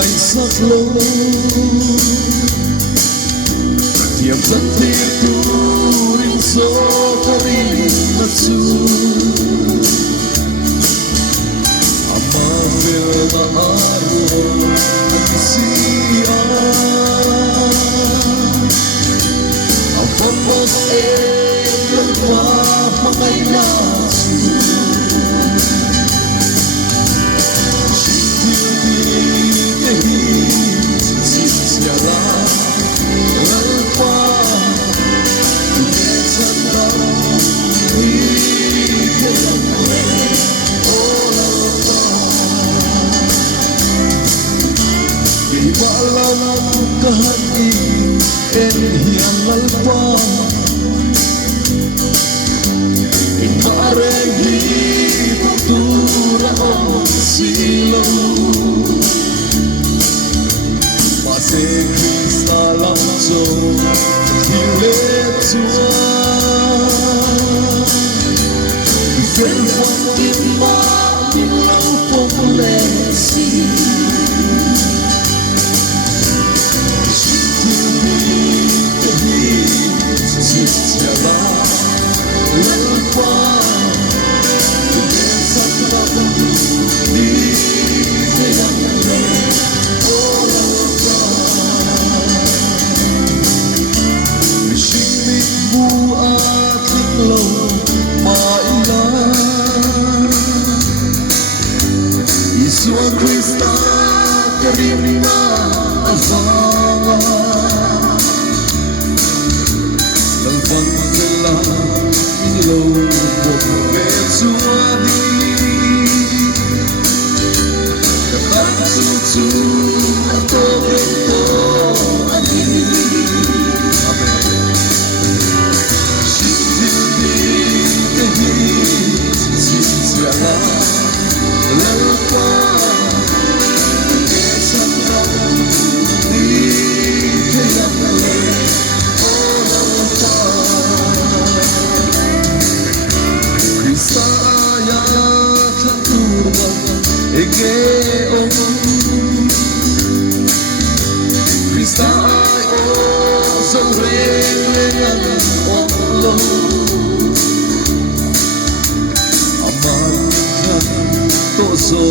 ngày sắc lâu tiệm rất thiệt tu rin số karin natsu amavil maaro anisia apapos lempa mangailasu Walang kahati en hiangal pa Inarenghi pagtura o silaw Mase Krista lamso hilet sua Velfang timma bilang populasi Isua Krista karimna asanga Lalvang kala ilaw Betsuadi Nakatutsu ato rito ani Amen Shitindi tehit Sinsiala Lalpa Krista ay o sa reglengan Allah Aman ka to so